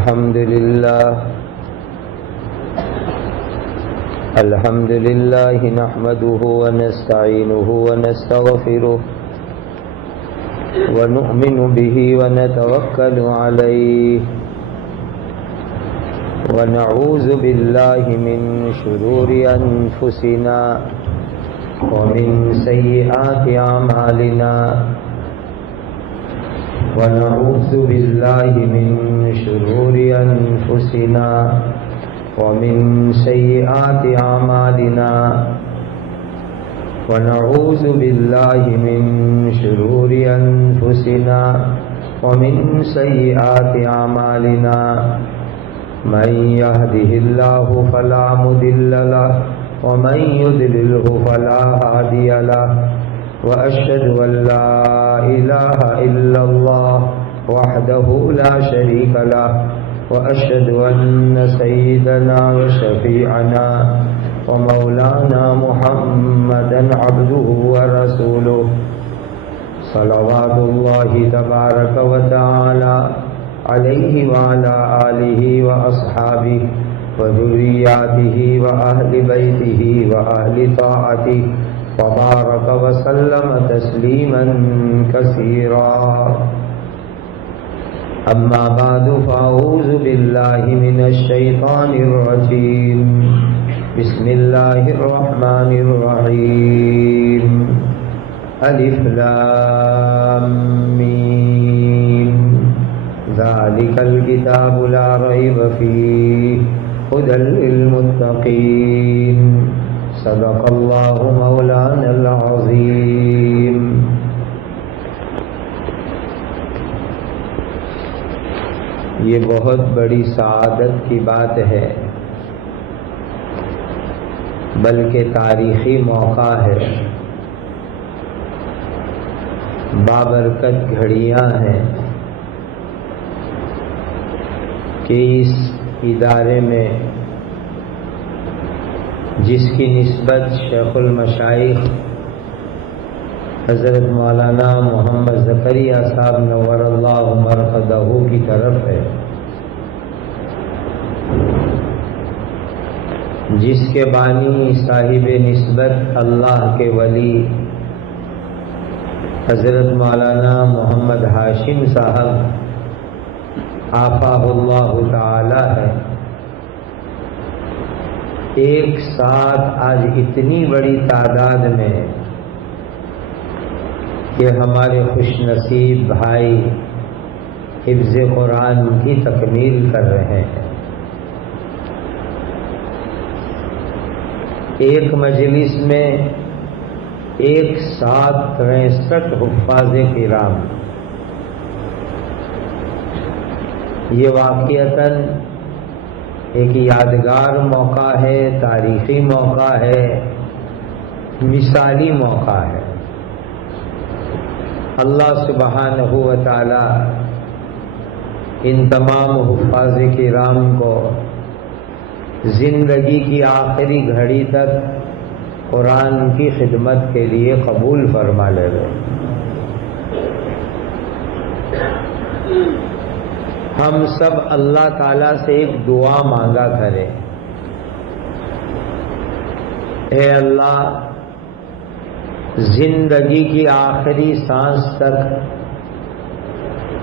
الحمد لله نحمده ونستعينه ونستغفره ونؤمن به ونتوكل عليه ونعوذ بالله من شرور أنفسنا ومن سيئات أعمالنا ونعوذ بالله من شرور أنفسنا ومن سيئات أعمالنا ونعوذ بالله من شرور أنفسنا ومن سيئات أعمالنا من يهده الله فلا مضل له ومن يضلله فلا هادي له وأشهد أن لا إله إلا الله وحده لا شريك له وأشهد أن سيدنا وشفيعنا ومولانا محمدا عبده ورسوله صلوات الله تبارك وتعالى عليه وعلى آله وأصحابه وذرياته وأهل بيته وأهل طاعته وبارك وسلم تسليما كثيرا أما بعد فأعوذ بالله من الشيطان الرجيم بسم الله الرحمن الرحيم ألف لام ميم ذلك الكتاب لا ريب فيه هدى للمتقين صدق اللہ مولانا العظیم. یہ بہت بڑی سعادت کی بات ہے، بلکہ تاریخی موقع ہے. بابرکت گھڑیاں ہیں کہ اس ادارے میں جس کی نسبت شیخ المشائخ حضرت مولانا محمد زکریا صاحب نور اللہ مرقدہ کی طرف ہے، جس کے بانی صاحب نسبت اللہ کے ولی حضرت مولانا محمد ہاشم صاحب آفاہ اللہ تعالی ہے. ایک ساتھ آج اتنی بڑی تعداد میں کہ ہمارے خوش نصیب بھائی حفظ قرآن کی تکمیل کر رہے ہیں. ایک مجلس میں ایک ساتھ 63 حفاظ کرام، یہ واقعتاً ایک یادگار موقع ہے، تاریخی موقع ہے، مثالی موقع ہے. اللہ سبحانہ و تعالی ان تمام حفاظ کرام کو زندگی کی آخری گھڑی تک قرآن کی خدمت کے لیے قبول فرما لے گئے. ہم سب اللہ تعالیٰ سے ایک دعا مانگا کریں، اے اللہ زندگی کی آخری سانس تک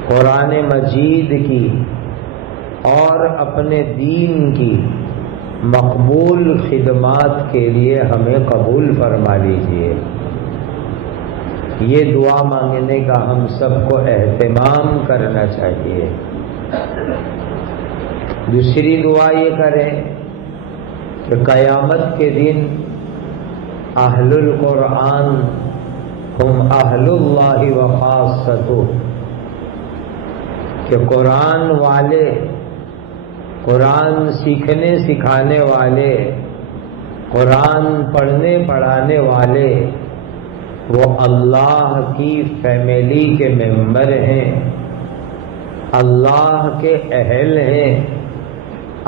قرآن مجید کی اور اپنے دین کی مقبول خدمات کے لیے ہمیں قبول فرما لیجیے. یہ دعا مانگنے کا ہم سب کو اہتمام کرنا چاہیے. دوسری دعا یہ کریں کہ قیامت کے دن اہل القرآن ہم اہل اللہ و خاصتہ، کہ قرآن والے، قرآن سیکھنے سکھانے والے، قرآن پڑھنے پڑھانے والے وہ اللہ کی فیملی کے ممبر ہیں، اللہ کے اہل ہیں،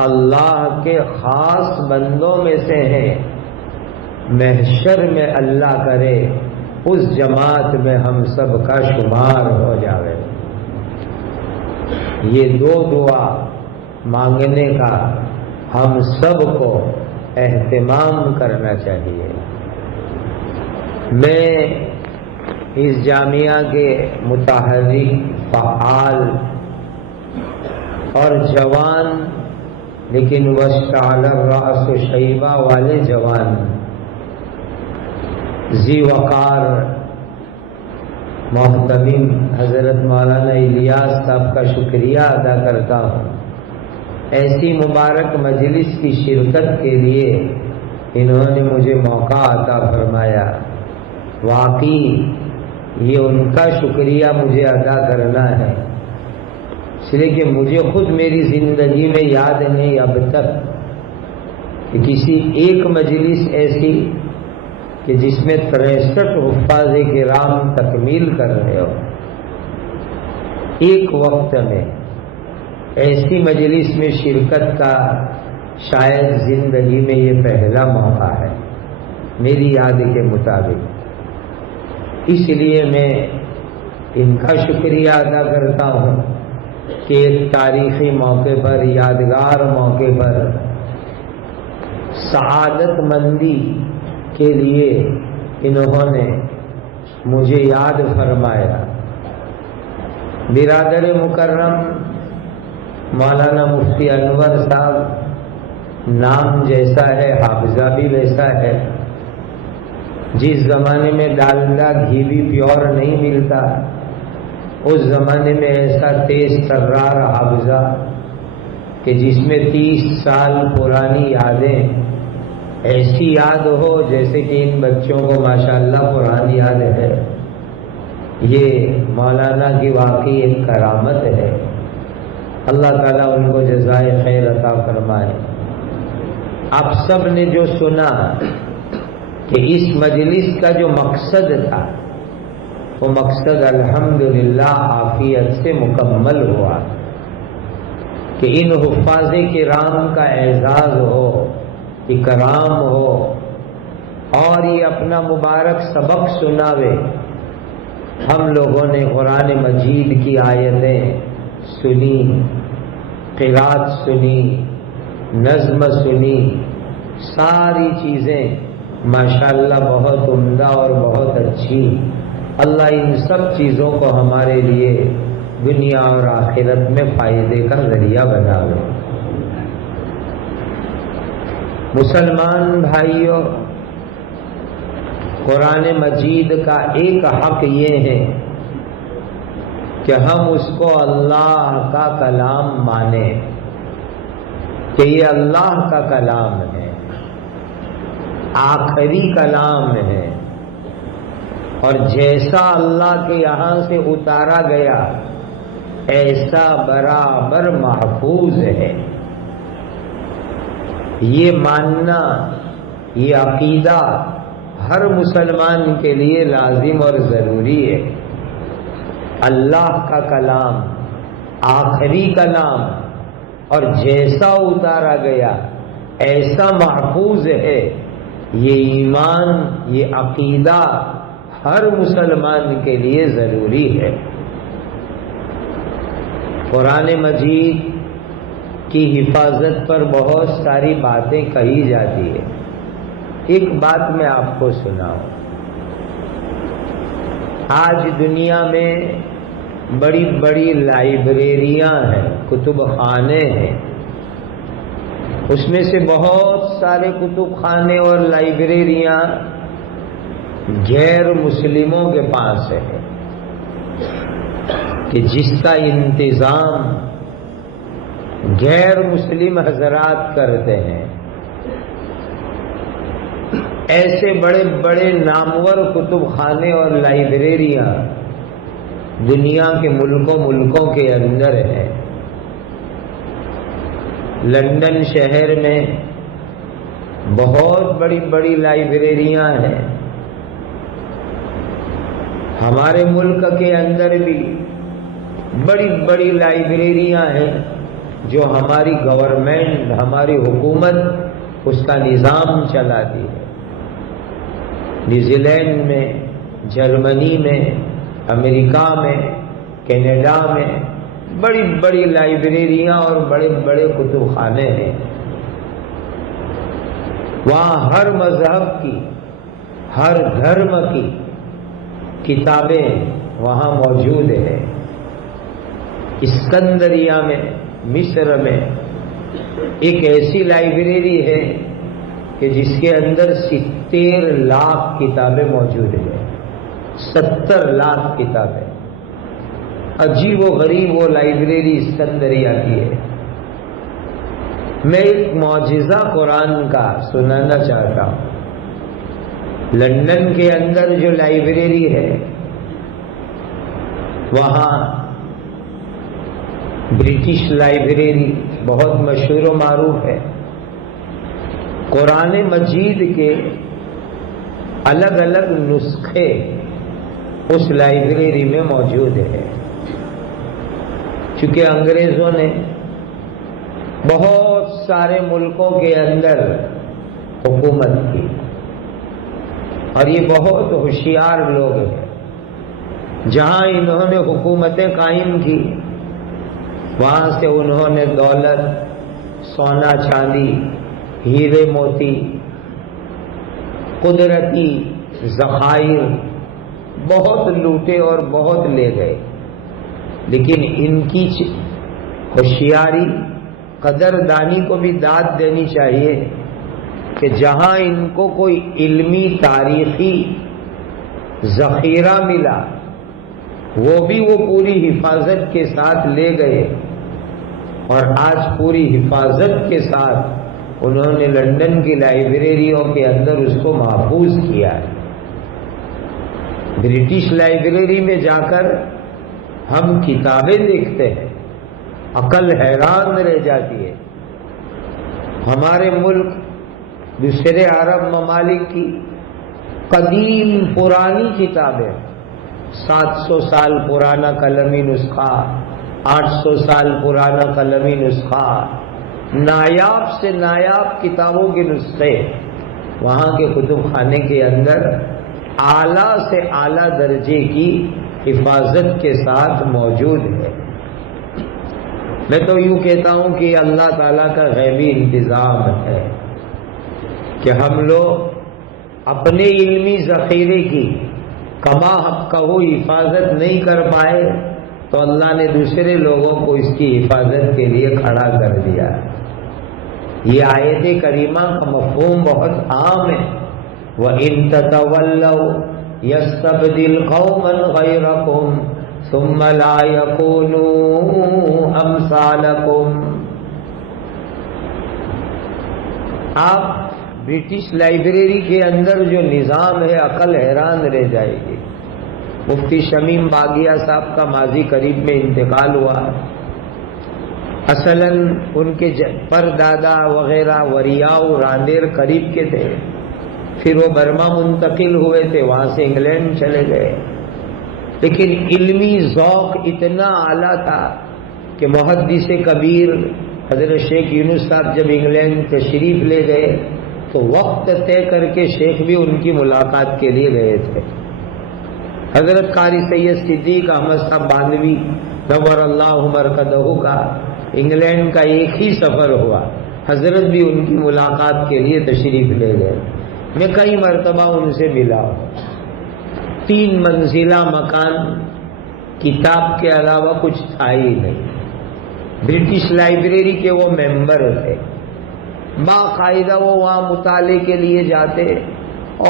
اللہ کے خاص بندوں میں سے ہیں. محشر میں اللہ کرے اس جماعت میں ہم سب کا شمار ہو جاوے. یہ دو دعا مانگنے کا ہم سب کو اہتمام کرنا چاہیے۔ میں اس جامعہ کے متحرک، فعال اور جوان لیکن واشتعل الرأس شیبہ والے جوان ذی وقار محتمم حضرت مولانا الیاس صاحب کا شکریہ ادا کرتا ہوں۔ ایسی مبارک مجلس کی شرکت کے لیے انہوں نے مجھے موقع عطا فرمایا۔ واقعی یہ ان کا شکریہ مجھے ادا کرنا ہے، اس لیے کہ مجھے خود میری زندگی میں یاد نہیں اب تک کہ کسی ایک مجلس ایسی کہ جس میں 63 حفاظ کرام تکمیل کر رہے ہو ایک وقت میں، ایسی مجلس میں شرکت کا شاید زندگی میں یہ پہلا موقع ہے میری یاد کے مطابق۔ اس لیے میں ان کا شکریہ ادا کرتا ہوں کہ ایک تاریخی موقع پر، یادگار موقع پر سعادت مندی کے لیے انہوں نے مجھے یاد فرمایا۔ برادر مکرم مولانا مفتی انور صاحب نام جیسا ہے حافظہ بھی ویسا ہے۔ جس زمانے میں ڈالڈا گھی بھی پیور نہیں ملتا، اس زمانے میں ایسا تیز ترار حافظہ کہ جس میں 30 سال پرانی یادیں ایسی یاد ہو جیسے کہ ان بچوں کو ماشاءاللہ پرانی یاد ہے۔ یہ مولانا کی واقعی ایک کرامت ہے، اللہ تعالیٰ ان کو جزائے خیر عطا فرمائے۔ آپ سب نے جو سنا کہ اس مجلس کا جو مقصد تھا وہ مقصد الحمدللہ عافیت سے مکمل ہوا کہ ان حفاظ کرام کا اعزاز ہو، اکرام ہو اور یہ اپنا مبارک سبق سناوے۔ ہم لوگوں نے قرآن مجید کی آیتیں سنی، قرات سنی، نظم سنی، ساری چیزیں ماشاءاللہ بہت عمدہ اور بہت اچھی۔ اللہ ان سب چیزوں کو ہمارے لیے دنیا اور آخرت میں فائدے کا ذریعہ بناوے۔ مسلمان بھائیوں، قرآن مجید کا ایک حق یہ ہے کہ ہم اس کو اللہ کا کلام مانیں کہ یہ اللہ کا کلام ہے، آخری کلام ہے، اور جیسا اللہ کے یہاں سے اتارا گیا ایسا برابر محفوظ ہے۔ یہ ماننا، یہ عقیدہ ہر مسلمان کے لیے لازم اور ضروری ہے۔ اللہ کا کلام آخری کلام اور جیسا اتارا گیا ایسا محفوظ ہے، یہ ایمان، یہ عقیدہ ہر مسلمان کے لیے ضروری ہے۔ قرآن مجید کی حفاظت پر بہت ساری باتیں کہی جاتی ہے۔ ایک بات میں آپ کو سناؤں، آج دنیا میں بڑی بڑی لائبریریاں ہیں، کتب خانے ہیں، اس میں سے بہت سارے کتب خانے اور لائبریریاں غیر مسلموں کے پاس ہے کہ جس کا انتظام غیر مسلم حضرات کرتے ہیں۔ ایسے بڑے بڑے نامور کتب خانے اور لائبریریاں دنیا کے ملکوں کے اندر ہیں۔ لندن شہر میں بہت بڑی بڑی لائبریریاں ہیں۔ ہمارے ملک کے اندر بھی بڑی بڑی لائبریریاں ہیں جو ہماری گورنمنٹ، ہماری حکومت اس کا نظام چلاتی ہے۔ نیوزی لینڈ میں، جرمنی میں، امریکہ میں، کینیڈا میں بڑی بڑی لائبریریاں اور بڑے بڑے کتب خانے ہیں. وہاں ہر مذہب کی، ہر دھرم کی کتابیں وہاں موجود ہیں. اسکندریہ میں، مصر میں ایک ایسی لائبریری ہے کہ جس کے اندر 70 لاکھ کتابیں موجود ہیں. 70 لاکھ کتابیں. عجیب و غریب وہ لائبریری اسکندریہ کی ہے. میں ایک معجزہ قرآن کا سنانا چاہتا ہوں. لندن کے اندر جو لائبریری ہے وہاں برٹش لائبریری بہت مشہور و معروف ہے. قرآن مجید کے الگ الگ نسخے اس لائبریری میں موجود ہیں. چونکہ انگریزوں نے بہت سارے ملکوں کے اندر حکومت کی اور یہ بہت ہوشیار لوگ ہیں. جہاں انہوں نے حکومتیں قائم کی وہاں سے انہوں نے دولت، سونا چاندی، ہیرے موتی، قدرتی ذخائر بہت لوٹے اور بہت لے گئے. لیکن ان کی ہوشیاری، قدردانی کو بھی داد دینی چاہیے کہ جہاں ان کو کوئی علمی تاریخی ذخیرہ ملا وہ بھی وہ پوری حفاظت کے ساتھ لے گئے اور آج پوری حفاظت کے ساتھ انہوں نے لندن کی لائبریریوں کے اندر اس کو محفوظ کیا ہے. برٹش لائبریری میں جا کر ہم کتابیں دیکھتے ہیں، عقل حیران رہ جاتی ہے. ہمارے ملک دوسرے عرب ممالک کی قدیم پرانی کتابیں، 700 سال پرانا قلمی نسخہ، 800 سال پرانا قلمی نسخہ، نایاب سے نایاب کتابوں کے نسخے وہاں کے کتب خانے کے اندر اعلیٰ سے اعلیٰ درجے کی حفاظت کے ساتھ موجود ہے. میں تو یوں کہتا ہوں کہ اللہ تعالیٰ کا غیبی انتظام ہے کہ ہم لوگ اپنے علمی ذخیرے کی کما حق کا وہ حفاظت نہیں کر پائے تو اللہ نے دوسرے لوگوں کو اس کی حفاظت کے لیے کھڑا کر دیا. یہ آیت کریمہ کا مفہوم بہت عام ہے. وَإِن تَتَوَلَّوْا يَسْتَبْدِلْ قَوْمًا غَيْرَكُمْ ثُمَّ لَا يَكُونُوا أَمْثَالَكُمْ. آپ برٹش لائبریری کے اندر جو نظام ہے عقل حیران رہ جائے گی. مفتی شمیم باغیہ صاحب کا ماضی قریب میں انتقال ہوا. اصلاً ان کے پردادا وغیرہ وریاؤ راندیر قریب کے تھے. پھر وہ برما منتقل ہوئے تھے، وہاں سے انگلینڈ چلے گئے. لیکن علمی ذوق اتنا اعلیٰ تھا کہ محدث کبیر حضرت شیخ یونس صاحب جب انگلینڈ تشریف لے گئے تو وقت طے کر کے شیخ بھی ان کی ملاقات کے لیے گئے تھے. حضرت قاری سید صدیق احمد صاحب باندھوی نور اللہ مرکزہ کا انگلینڈ کا ایک ہی سفر ہوا. حضرت بھی ان کی ملاقات کے لیے تشریف لے گئے. میں کئی مرتبہ ان سے ملا. 3 منزلہ مکان، کتاب کے علاوہ کچھ تھا ہی نہیں. برٹش لائبریری کے وہ ممبر تھے. باقاعدہ وہ وہاں مطالعے کے لیے جاتے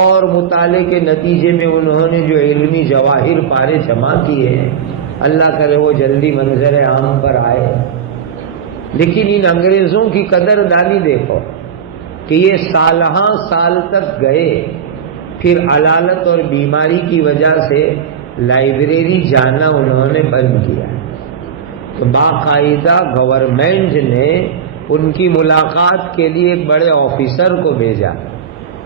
اور مطالعے کے نتیجے میں انہوں نے جو علمی جواہر پارے جمع کیے ہیں اللہ کرے وہ جلدی منظر عام پر آئے. لیکن ان انگریزوں کی قدردانی دیکھو کہ یہ سالہاں سال تک گئے، پھر علالت اور بیماری کی وجہ سے لائبریری جانا انہوں نے بند کیا. تو باقاعدہ گورنمنٹ نے ان کی ملاقات کے لیے ایک بڑے آفیسر کو بھیجا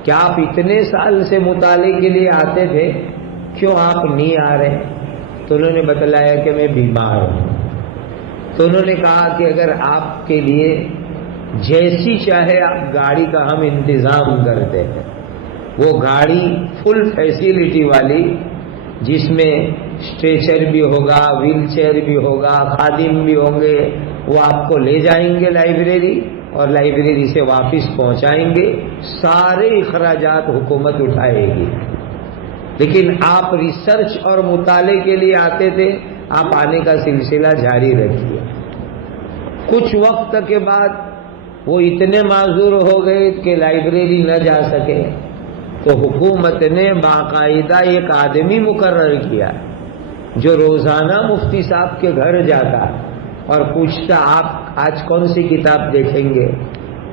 کہ آپ اتنے سال سے مطالعے کے لیے آتے تھے، کیوں آپ نہیں آ رہے؟ تو انہوں نے بتلایا کہ میں بیمار ہوں. تو انہوں نے کہا کہ اگر آپ کے لیے جیسی چاہے آپ گاڑی کا ہم انتظام کرتے ہیں. وہ گاڑی فل فیسیلٹی والی جس میں اسٹریچر بھی ہوگا، ویل چیئر بھی ہوگا، خادم بھی ہوں گے، وہ آپ کو لے جائیں گے لائبریری اور لائبریری سے واپس پہنچائیں گے، سارے اخراجات حکومت اٹھائے گی۔ لیکن آپ ریسرچ اور مطالعے کے لیے آتے تھے، آپ آنے کا سلسلہ جاری رکھیے۔ کچھ وقت کے بعد وہ اتنے معذور ہو گئے کہ لائبریری نہ جا سکے، تو حکومت نے باقاعدہ ایک آدمی مقرر کیا جو روزانہ مفتی صاحب کے گھر جاتا اور پوچھتا آپ آج کون سی کتاب دیکھیں گے،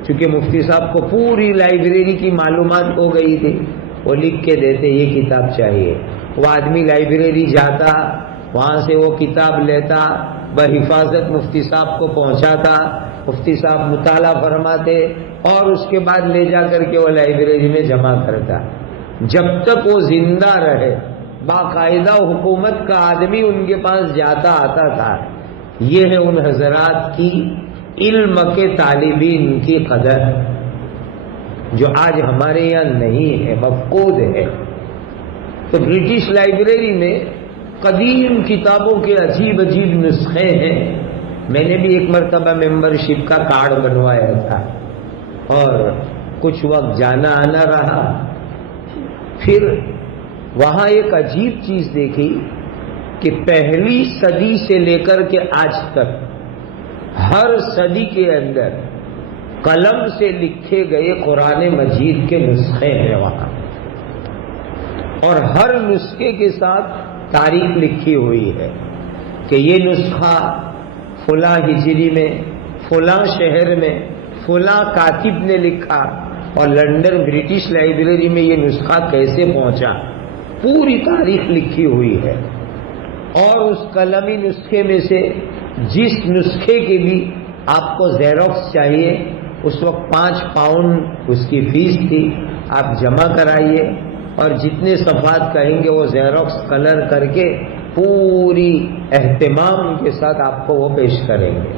چونکہ مفتی صاحب کو پوری لائبریری کی معلومات ہو گئی تھی، وہ لکھ کے دیتے یہ کتاب چاہیے۔ وہ آدمی لائبریری جاتا، وہاں سے وہ کتاب لیتا، بحفاظت مفتی صاحب کو پہنچاتا، مفتی صاحب مطالعہ فرماتے اور اس کے بعد لے جا کر کے وہ لائبریری میں جمع کرتا۔ جب تک وہ زندہ رہے باقاعدہ حکومت کا آدمی ان کے پاس جاتا آتا تھا۔ یہ ہے ان حضرات کی علم کے طالبین کی قدر جو آج ہمارے یہاں نہیں ہے، مفقود ہے۔ تو برٹش لائبریری میں قدیم کتابوں کے عجیب عجیب نسخے ہیں۔ میں نے بھی ایک مرتبہ ممبرشپ کا کارڈ بنوایا تھا اور کچھ وقت جانا آنا رہا۔ پھر وہاں ایک عجیب چیز دیکھی کہ پہلی صدی سے لے کر کے آج تک ہر صدی کے اندر قلم سے لکھے گئے قرآن مجید کے نسخے ہیں وہاں، اور ہر نسخے کے ساتھ تاریخ لکھی ہوئی ہے کہ یہ نسخہ فلاں ہجری میں فلاں شہر میں فلاں کاتب نے لکھا، اور لندن برٹش لائبریری میں یہ نسخہ کیسے پہنچا، پوری تاریخ لکھی ہوئی ہے۔ اور اس قلمی نسخے میں سے جس نسخے کی بھی آپ کو زیروکس چاہیے، اس وقت 5 پاؤنڈ اس کی فیس تھی، آپ جمع کرائیے اور جتنے صفحات کہیں گے وہ زیروکس کلر کر کے پوری اہتمام کے ساتھ آپ کو وہ پیش کریں گے۔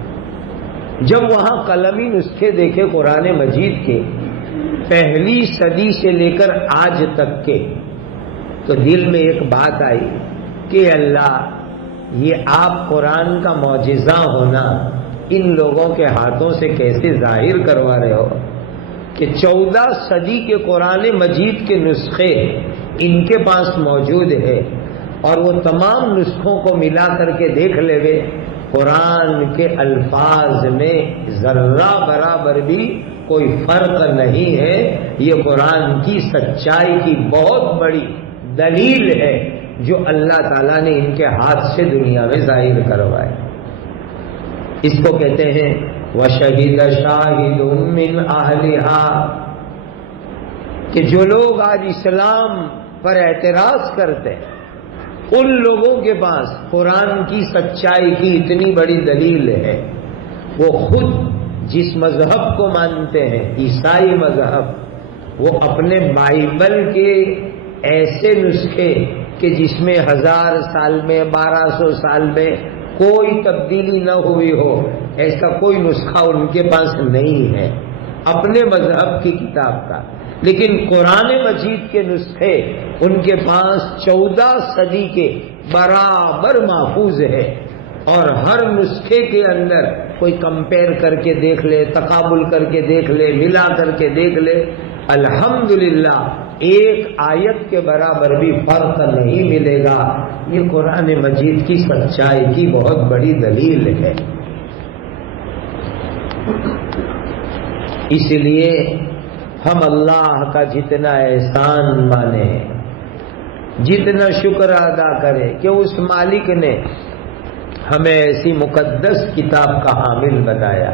جب وہاں قلمی نسخے دیکھے قرآن مجید کے پہلی صدی سے لے کر آج تک کے، تو دل میں ایک بات آئی کہ اللہ، یہ آپ قرآن کا معجزہ ہونا ان لوگوں کے ہاتھوں سے کیسے ظاہر کروا رہے ہو کہ 14 صدی کے قرآن مجید کے نسخے ان کے پاس موجود ہے، اور وہ تمام نسخوں کو ملا کر کے دیکھ لے گے، قرآن کے الفاظ میں ذرہ برابر بھی کوئی فرق نہیں ہے۔ یہ قرآن کی سچائی کی بہت بڑی دلیل ہے جو اللہ تعالیٰ نے ان کے ہاتھ سے دنیا میں ظاہر کروائے۔ اس کو کہتے ہیں وَشَهِدَ شَاهِدٌ مِّنْ أَهْلِهَا، کہ جو لوگ آج اسلام پر اعتراض کرتے ہیں ان لوگوں کے پاس قرآن کی سچائی کی اتنی بڑی دلیل ہے۔ وہ خود جس مذہب کو مانتے ہیں، عیسائی مذہب، وہ اپنے بائبل کے ایسے نسخے کہ جس میں 1000 سال میں 1200 سال میں کوئی تبدیلی نہ ہوئی ہو، ایسا کوئی نسخہ ان کے پاس نہیں ہے اپنے مذہب کی کتاب کا، لیکن قرآن مجید کے نسخے ان کے پاس 14 صدی کے برابر محفوظ ہے، اور ہر نسخے کے اندر کوئی کمپیئر کر کے دیکھ لے، تقابل کر کے دیکھ لے، ملا کر کے دیکھ لے، الحمدللہ ایک آیت کے برابر بھی فرق نہیں ملے گا۔ یہ قرآن مجید کی سچائی کی بہت بڑی دلیل ہے۔ اس لیے ہم اللہ کا جتنا احسان مانیں، جتنا شکر ادا کریں کہ اس مالک نے ہمیں ایسی مقدس کتاب کا حامل بنایا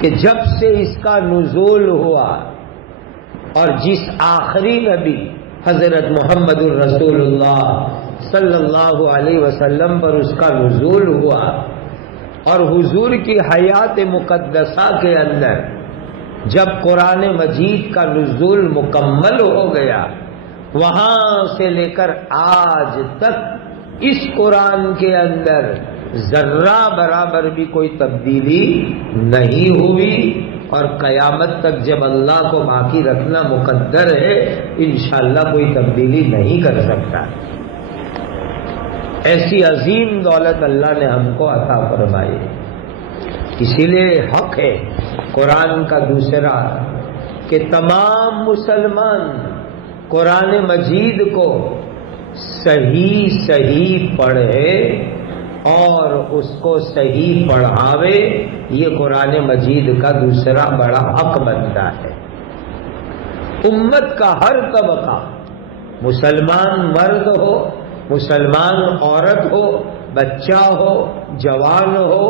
کہ جب سے اس کا نزول ہوا اور جس آخری نبی حضرت محمد الرسول اللہ صلی اللہ علیہ وسلم پر اس کا نزول ہوا، اور حضور کی حیات مقدسہ کے اندر جب قرآن مجید کا نزول مکمل ہو گیا، وہاں سے لے کر آج تک اس قرآن کے اندر ذرہ برابر بھی کوئی تبدیلی نہیں ہوئی، اور قیامت تک جب اللہ کو باقی رکھنا مقدر ہے، انشاءاللہ کوئی تبدیلی نہیں کر سکتا۔ ایسی عظیم دولت اللہ نے ہم کو عطا فرمائی ہے۔ اسی لیے حق ہے قرآن کا دوسرا کہ تمام مسلمان قرآن مجید کو صحیح پڑھے اور اس کو صحیح پڑھاوے، یہ قرآن مجید کا دوسرا بڑا حق بنتا ہے۔ امت کا ہر طبقہ، مسلمان مرد ہو، مسلمان عورت ہو، بچہ ہو، جوان ہو،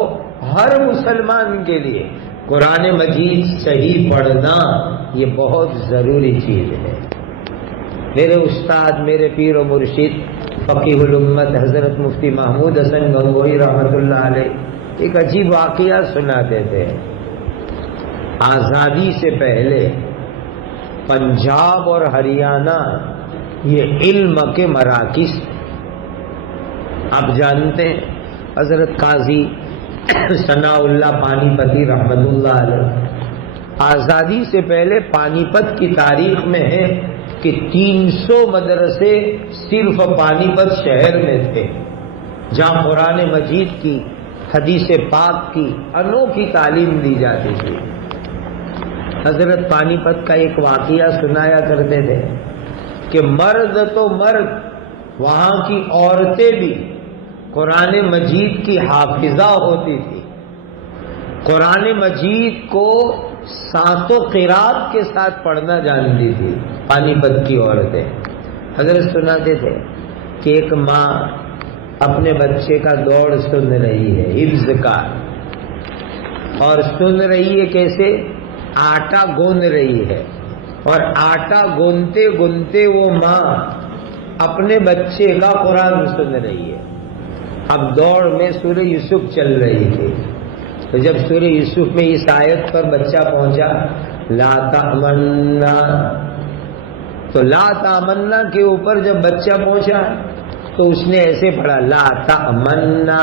ہر مسلمان کے لیے قرآن مجید صحیح پڑھنا یہ بہت ضروری چیز ہے۔ میرے استاد، میرے پیر و مرشد فقیہ الامت حضرت مفتی محمود حسن گنگوئی رحمۃ اللہ علیہ ایک عجیب واقعہ سناتے تھے۔ آزادی سے پہلے پنجاب اور ہریانہ یہ علم کے مراکز تھے۔ آپ جانتے ہیں حضرت قاضی ثناء اللہ پانی پتی رحمۃ اللہ علیہ آزادی سے پہلے پانی پت کی تاریخ میں ہے کہ 300 مدرسے صرف پانی پت شہر میں تھے، جہاں قرآن مجید کی، حدیث پاک کی انوکھی تعلیم دی جاتی تھی۔ حضرت پانی پت کا ایک واقعہ سنایا کرتے تھے کہ مرد تو مرد، وہاں کی عورتیں بھی قرآن مجید کی حافظہ ہوتی تھی، قرآن مجید کو 7 قرات کے ساتھ پڑھنا جانتی تھی پانی پت کی عورتیں۔ حضرت سناتے تھے کہ ایک ماں اپنے بچے کا دوڑ سن رہی ہے حفظ کا، اور سن رہی ہے کیسے؟ آٹا گوندھ رہی ہے، اور آٹا گوندتے گوندتے وہ ماں اپنے بچے کا قرآن سن رہی ہے۔ اب دوڑ میں سورہ یوسف چل رہی تھی، تو جب سورہ یوسف میں اس آیت پر بچہ پہنچا لا تأمنا، تو لا تأمنا کے اوپر جب بچہ پہنچا تو اس نے ایسے پڑھا لا تأمنا،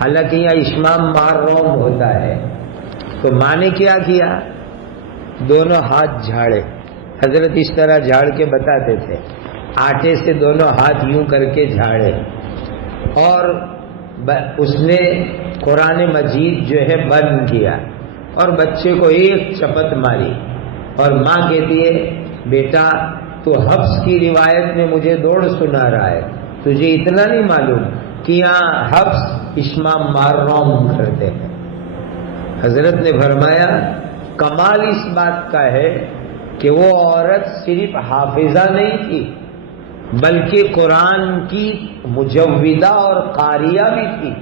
حالانکہ یہاں اشمام مار روم ہوتا ہے۔ تو ماں نے کیا کیا؟ دونوں ہاتھ جھاڑے۔ حضرت اس طرح جھاڑ کے بتاتے تھے، آٹے سے دونوں ہاتھ یوں کر کے جھاڑے، اور اس نے قرآن مجید جو ہے بند کیا اور بچے کو ایک چپت ماری، اور ماں کہتی ہے بیٹا تو حفظ کی روایت میں مجھے دوڑ سنا رہا ہے، تجھے اتنا نہیں معلوم کہ یہاں حفظ اشمام مارروم کرتے ہیں۔ حضرت نے فرمایا کمال اس بات کا ہے کہ وہ عورت صرف حافظہ نہیں تھی بلکہ قرآن کی مجودہ اور قاریہ بھی تھی،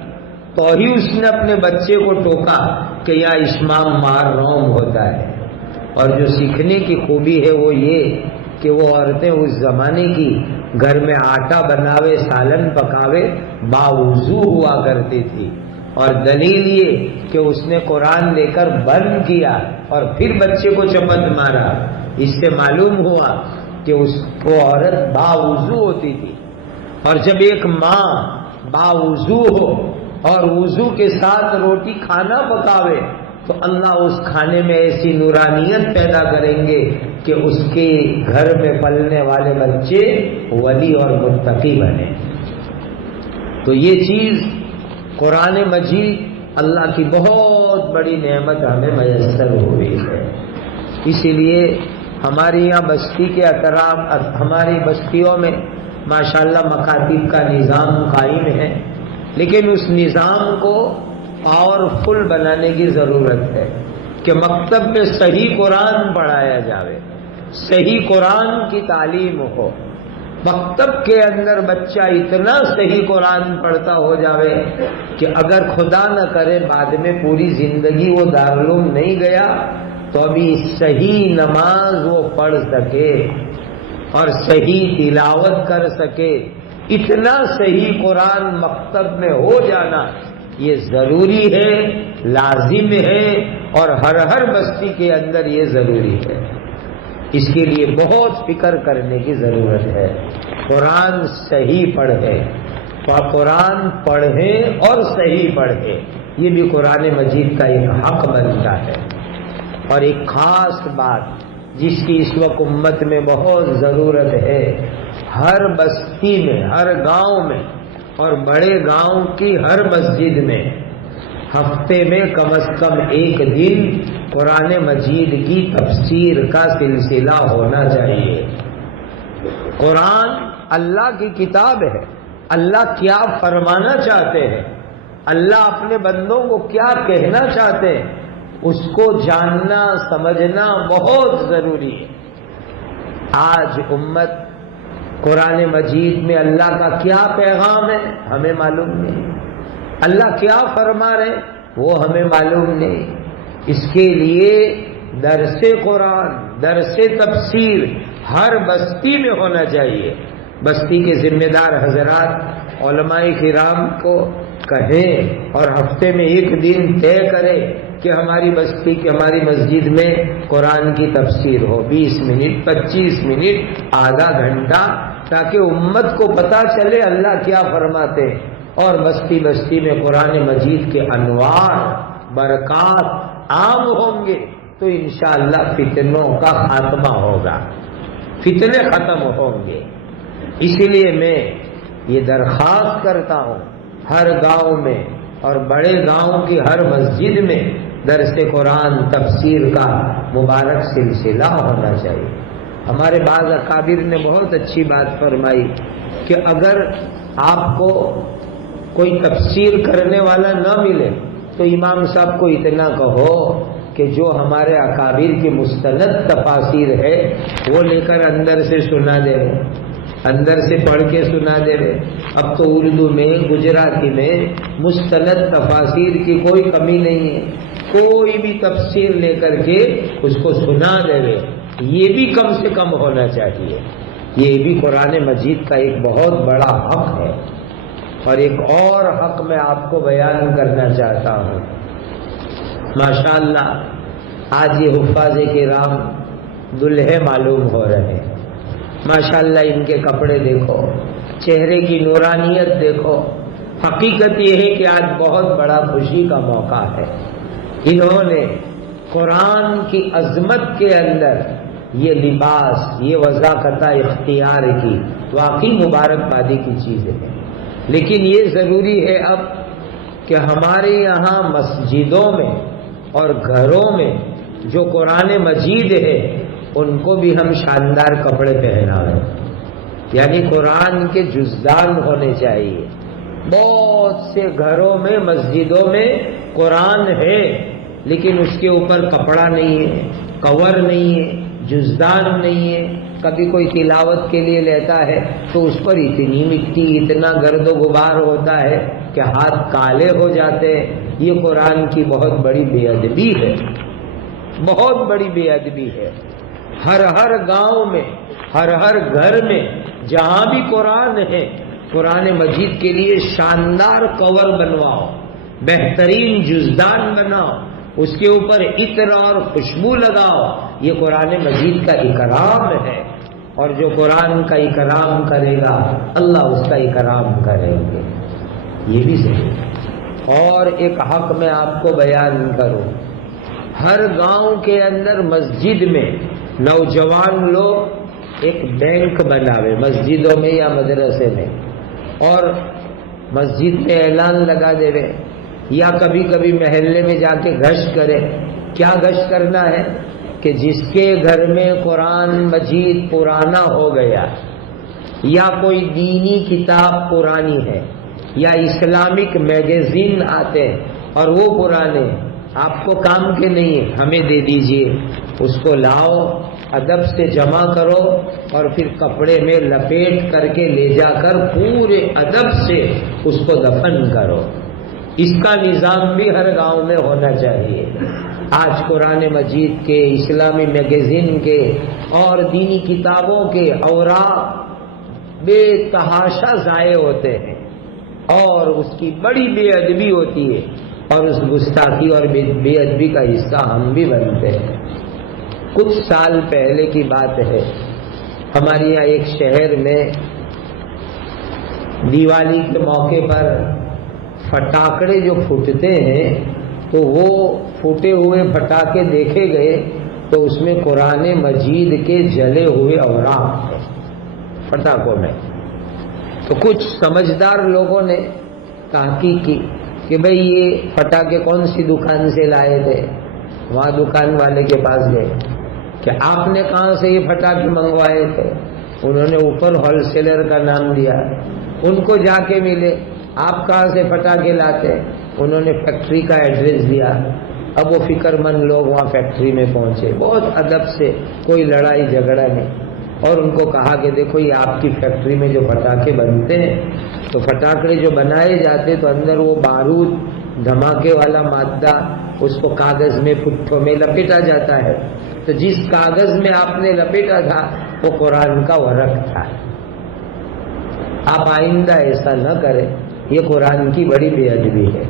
تو ہی اس نے اپنے بچے کو ٹوکا کہ یہاں اشمام مار روم ہوتا ہے۔ اور جو سیکھنے کی خوبی ہے وہ یہ کہ وہ عورتیں اس زمانے کی گھر میں آٹا بناوے، سالن پکاوے، باوضو ہوا کرتی تھی، اور دلیل یہ کہ اس نے قرآن لے کر بند کیا اور پھر بچے کو چپت مارا۔ اس سے معلوم ہوا کہ اس کو عورت باوضو ہوتی تھی، اور جب ایک ماں باوضو ہو اور وضو کے ساتھ روٹی کھانا پکاوے تو اللہ اس کھانے میں ایسی نورانیت پیدا کریں گے کہ اس کے گھر میں پلنے والے بچے ولی اور متقی بنے۔ تو یہ چیز قرآن مجید اللہ کی بہت بڑی نعمت ہمیں میسر ہوئی ہے۔ اسی لیے ہماری یہاں بستی کے اطراف، ہماری بستیوں میں ماشاءاللہ مکاتب کا نظام قائم ہے، لیکن اس نظام کو پاورفل بنانے کی ضرورت ہے کہ مکتب میں صحیح قرآن پڑھایا جاوے، صحیح قرآن کی تعلیم ہو، مکتب کے اندر بچہ اتنا صحیح قرآن پڑھتا ہو جاوے کہ اگر خدا نہ کرے بعد میں پوری زندگی وہ دارالعلوم نہیں گیا تو ابھی صحیح نماز وہ پڑھ سکے اور صحیح تلاوت کر سکے۔ اتنا صحیح قرآن مکتب میں ہو جانا یہ ضروری ہے، لازم ہے، اور ہر بستی کے اندر یہ ضروری ہے۔ اس کے لیے بہت فکر کرنے کی ضرورت ہے۔ قرآن صحیح پڑھیں، قرآن پڑھیں اور صحیح پڑھیں، یہ بھی قرآن مجید کا ایک حق بنتا ہے۔ اور ایک خاص بات جس کی اس وقت امت میں بہت ضرورت ہے، ہر بستی میں، ہر گاؤں میں اور بڑے گاؤں کی ہر مسجد میں ہفتے میں کم از کم ایک دن قرآن مجید کی تفسیر کا سلسلہ ہونا چاہیے۔ قرآن اللہ کی کتاب ہے، اللہ کیا فرمانا چاہتے ہیں، اللہ اپنے بندوں کو کیا کہنا چاہتے ہیں، اس کو جاننا سمجھنا بہت ضروری ہے۔ آج امت قرآن مجید میں اللہ کا کیا پیغام ہے ہمیں معلوم نہیں، اللہ کیا فرما رہے وہ ہمیں معلوم نہیں۔ اس کے لیے درس قرآن، درس تفسیر ہر بستی میں ہونا چاہیے۔ بستی کے ذمہ دار حضرات علماء کرام کو کہیں اور ہفتے میں ایک دن طے کرے کہ ہماری بستی کی ہماری مسجد میں قرآن کی تفسیر ہو، 20 منٹ 25 منٹ آدھا گھنٹہ، تاکہ امت کو پتہ چلے اللہ کیا فرماتے ہیں، اور بستی بستی میں قرآن مجید کے انوار برکات عام ہوں گے تو انشاءاللہ فتنوں کا خاتمہ ہوگا، فتنے ختم ہوں گے۔ اسی لیے میں یہ درخواست کرتا ہوں ہر گاؤں میں اور بڑے گاؤں کی ہر مسجد میں درس قرآن تفسیر کا مبارک سلسلہ ہونا چاہیے۔ ہمارے بعض اکابر نے بہت اچھی بات فرمائی کہ اگر آپ کو کوئی تفسیر کرنے والا نہ ملے تو امام صاحب کو اتنا کہو کہ جو ہمارے اکابر کی مستند تفاسیر ہے وہ لے کر اندر سے سنا دے، اندر سے پڑھ کے سنا دے۔ اب تو اردو میں گجراتی میں مستند تفاسیر کی کوئی کمی نہیں ہے، کوئی بھی تفسیر لے کر کے اس کو سنا دے، یہ بھی کم سے کم ہونا چاہیے۔ یہ بھی قرآن مجید کا ایک بہت بڑا حق ہے۔ اور ایک اور حق میں آپ کو بیان کرنا چاہتا ہوں۔ ماشاءاللہ آج یہ حفاظ کرام دلہے معلوم ہو رہے ہیں، ماشاءاللہ ان کے کپڑے دیکھو، چہرے کی نورانیت دیکھو۔ حقیقت یہ ہے کہ آج بہت بڑا خوشی کا موقع ہے۔ انہوں نے قرآن کی عظمت کے اندر یہ لباس، یہ وضاقتہ اختیار کی، واقعی مبارکبادی کی چیز ہے۔ لیکن یہ ضروری ہے اب کہ ہمارے یہاں مسجدوں میں اور گھروں میں جو قرآن مجید ہے ان کو بھی ہم شاندار کپڑے پہنائیں، یعنی قرآن کے جزدان ہونے چاہیے۔ بہت سے گھروں میں مسجدوں میں قرآن ہے لیکن اس کے اوپر کپڑا نہیں ہے، کور نہیں ہے، جزدان نہیں ہے۔ کبھی کوئی تلاوت کے لیے لیتا ہے تو اس پر اتنی مٹی، اتنا گرد و غبار ہوتا ہے کہ ہاتھ کالے ہو جاتے ہیں۔ یہ قرآن کی بہت بڑی بے ادبی ہے، بہت بڑی بے ادبی ہے۔ ہر گاؤں میں، ہر گھر میں جہاں بھی قرآن ہے، قرآن مجید کے لیے شاندار کور بنواؤ، بہترین جزدان بناؤ، اس کے اوپر عطر اور خوشبو لگاؤ۔ یہ قرآن مجید کا اکرام ہے، اور جو قرآن کا اکرام کرے گا اللہ اس کا اکرام کریں گے۔ یہ بھی صحیح۔ اور ایک حق میں آپ کو بیان کروں، ہر گاؤں کے اندر مسجد میں نوجوان لوگ ایک بینک بناوے مسجدوں میں یا مدرسے میں، اور مسجد میں اعلان لگا دے رہے، یا کبھی کبھی محلے میں جا کے گشت کرے۔ کیا گشت کرنا ہے کہ جس کے گھر میں قرآن مجید پرانا ہو گیا، یا کوئی دینی کتاب پرانی ہے، یا اسلامک میگزین آتے ہیں اور وہ پرانے آپ کو کام کے نہیں ہیں، ہمیں دے دیجئے۔ اس کو لاؤ، ادب سے جمع کرو، اور پھر کپڑے میں لپیٹ کر کے لے جا کر پورے ادب سے اس کو دفن کرو۔ اس کا نظام بھی ہر گاؤں میں ہونا چاہیے۔ آج قرآن مجید کے، اسلامی میگزین کے اور دینی کتابوں کے اوراق بے تحاشا ضائع ہوتے ہیں، اور اس کی بڑی بے ادبی ہوتی ہے، اور اس گستاخی اور بے ادبی کا حصہ ہم بھی بنتے ہیں۔ کچھ سال پہلے کی بات ہے، ہمارے یہاں ایک شہر میں دیوالی کے موقع پر پٹاخے جو پھوٹتے ہیں تو وہ پھوٹے ہوئے پٹاخے دیکھے گئے تو اس میں قرآن مجید کے جلے ہوئے اوراق ہیں پٹاخوں میں۔ تو کچھ سمجھدار لوگوں نے تحقیق کی کہ بھئی یہ پٹاخے کون سی دکان سے لائے تھے. وہاں دکان والے کے پاس گئے کہ آپ نے کہاں سے یہ پٹاخے منگوائے تھے. انہوں نے اوپر ہول سیلر کا نام دیا. ان کو جا کے ملے, آپ کہاں سے پٹاخے لاتے؟ انہوں نے فیکٹری کا ایڈریس دیا. اب وہ فکر مند لوگ وہاں فیکٹری میں پہنچے, بہت ادب سے, کوئی لڑائی جھگڑا نہیں, اور ان کو کہا کہ دیکھو یہ آپ کی فیکٹری میں جو پٹاخے بنتے ہیں تو پٹاخے جو بنائے جاتے تو اندر وہ بارود دھماکے والا مادہ اس کو کاغذ میں پٹھوں میں لپیٹا جاتا ہے. تو جس کاغذ میں آپ نے لپیٹا تھا وہ قرآن کا ورق تھا. آپ آئندہ ایسا نہ کریں, یہ قرآن کی بڑی بے ادبی ہے.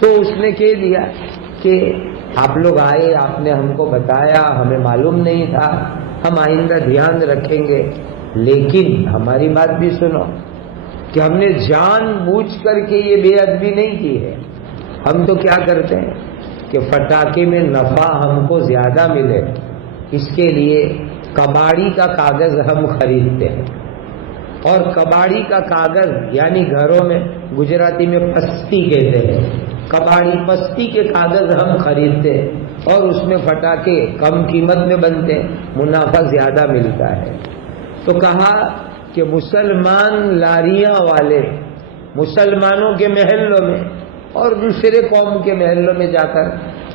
تو اس نے کہہ دیا کہ آپ لوگ آئے, آپ نے ہم کو بتایا, ہمیں معلوم نہیں تھا, ہم آئندہ دھیان رکھیں گے. لیکن ہماری بات بھی سنو کہ ہم نے جان بوجھ کر کے یہ بے ادبی نہیں کی ہے. ہم تو کیا کرتے ہیں کہ پٹاخے میں نفع ہم کو زیادہ ملے, اس کے لیے کباڑی کا کاغذ ہم خریدتے ہیں. اور کباڑی کا کاغذ یعنی گھروں میں گجراتی میں پستی کہتے ہیں, کباڑی پستی کے کاغذ ہم خریدتے ہیں اور اس میں پٹاخے کم قیمت میں بنتے ہیں, منافع زیادہ ملتا ہے. تو کہا کہ مسلمان لاریاں والے مسلمانوں کے محلوں میں اور دوسرے قوم کے محلوں میں جا کر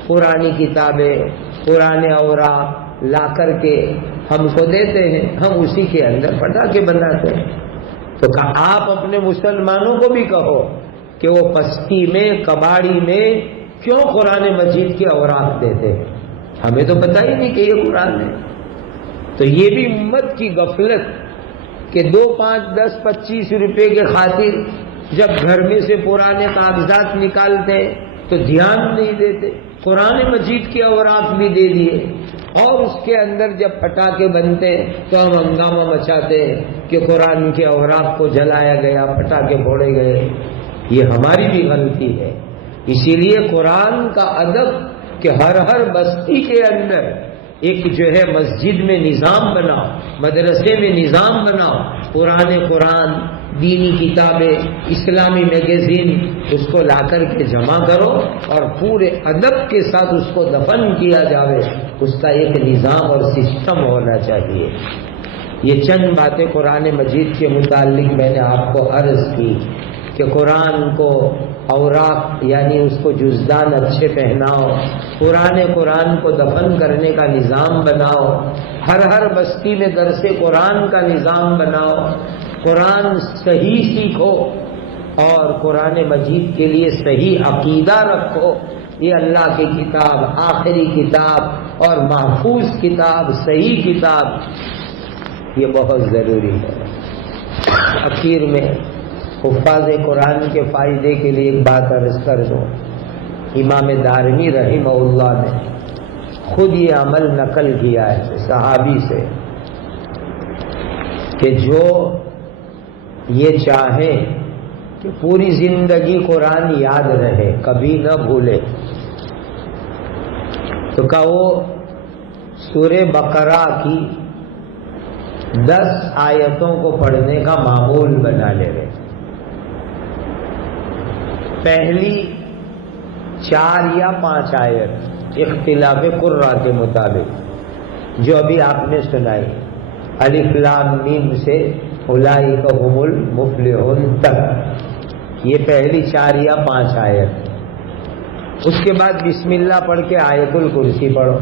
پرانی کتابیں, پرانے اوراق لا کر کے ہم کو دیتے ہیں, ہم اسی کے اندر پٹاخے بناتے ہیں. تو کہا آپ اپنے مسلمانوں کو بھی کہو کہ وہ پستی میں کباڑی میں کیوں قرآن مجید کے اوراق دیتے ہیں, ہمیں تو پتہ ہی نہیں کہ یہ قرآن ہے. تو یہ بھی امت کی غفلت کہ 2, 5, 10, 25 روپے کے خاطر جب گھر میں سے پرانے کاغذات نکالتے تو دھیان نہیں دیتے. قرآن مجید کے اوراق بھی دے دیے اور اس کے اندر جب پٹاخے بنتے تو ہم ہنگامہ مچاتے کہ قرآن کے اوراق کو جلایا گیا, پٹاخے پھوڑے گئے. یہ ہماری بھی غلطی ہے. اسی لیے قرآن کا ادب کہ ہر بستی کے اندر ایک جو ہے مسجد میں نظام بناؤ, مدرسے میں نظام بناؤ, پرانے قرآن, دینی کتابیں, اسلامی میگزین اس کو لا کر کے جمع کرو اور پورے ادب کے ساتھ اس کو دفن کیا جاوے. اس کا ایک نظام اور سسٹم ہونا چاہیے. یہ چند باتیں قرآن مجید کے متعلق میں نے آپ کو عرض کی کہ قرآن کو اوراق یعنی اس کو جزدان اچھے پہناؤ, قرآن کو دفن کرنے کا نظام بناؤ, ہر بستی میں درس قرآن کا نظام بناؤ, قرآن صحیح سیکھو اور قرآن مجید کے لیے صحیح عقیدہ رکھو. یہ اللہ کی کتاب, آخری کتاب اور محفوظ کتاب, صحیح کتاب, یہ بہت ضروری ہے. اخیر میں حفاظ قرآن کے فائدے کے لیے ایک بات عرض کر دو. امام دارمی رحمہ اللہ نے خود یہ عمل نقل کیا ہے صحابی سے کہ جو یہ چاہیں کہ پوری زندگی قرآن یاد رہے, کبھی نہ بھولے, تو کہ وہ سورہ بقرہ کی 10 آیتوں کو پڑھنے کا معمول بنا لے رہے. پہلی 4 یا 5 آیت اختلاف قرہ کے مطابق جو ابھی آپ نے سنائی, الف لام میم سے اولئک هم المفلحون تک, یہ پہلی 4 یا 5 آیت. اس کے بعد بسم اللہ پڑھ کے آیت الکرسی پڑھو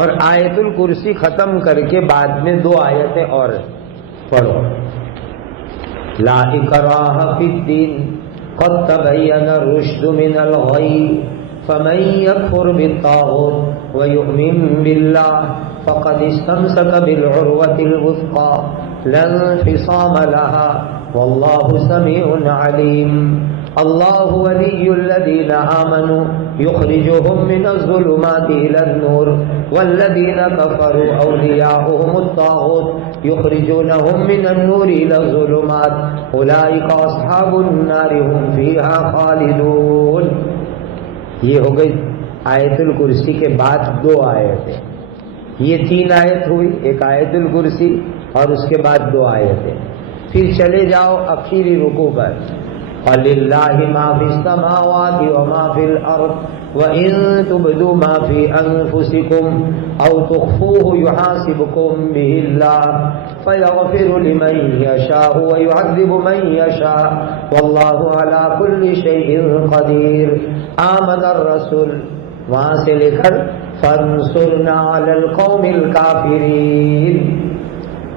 اور آیت الکرسی ختم کر کے بعد میں 2 آیتیں اور پڑھو. لا اکراہ فی الدین قد تبین الرشد من الغی فمن یکفر بالطاغوت ویؤمن باللہ فقد استمسک بالعروۃ الوثقی لا انفصام لها واللہ سمیع علیم. اللہ ولی الذین آمنوا یخرجهم من الظلمات الى النور والذین کفروا اولیاؤهم الطاغوت یخرجونهم من النور الى الظلمات اولئک اصحاب النار هم فیها خالدون. یہ ہو گئی آیت الکرسی کے بعد 2 آیتیں. یہ 3 آیت ہوئی, ایک آیت الکرسی اور اس کے بعد 2 آیتیں. پھر چلے جاؤ آخری رکوع پر، وَلِلَّهِ مَا فِي السَّمَاوَاتِ وَمَا فِي الْأَرْضِ وَإِن تُبْدُوا مَا فِي أَنفُسِكُمْ أَوْ تُخْفُوهُ يُحَاسِبْكُم بِهِ اللَّهُ فَيَغْفِرُ لِمَن يَشَاءُ وَيُعَذِّبُ مَن يَشَاءُ وَاللَّهُ عَلَى كُلِّ شَيْءٍ قَدِيرٌ۔ آمن الرسول وہاں سے لے کر فَانصُرْنَا عَلَى الْقَوْمِ الْكَافِرِينَ،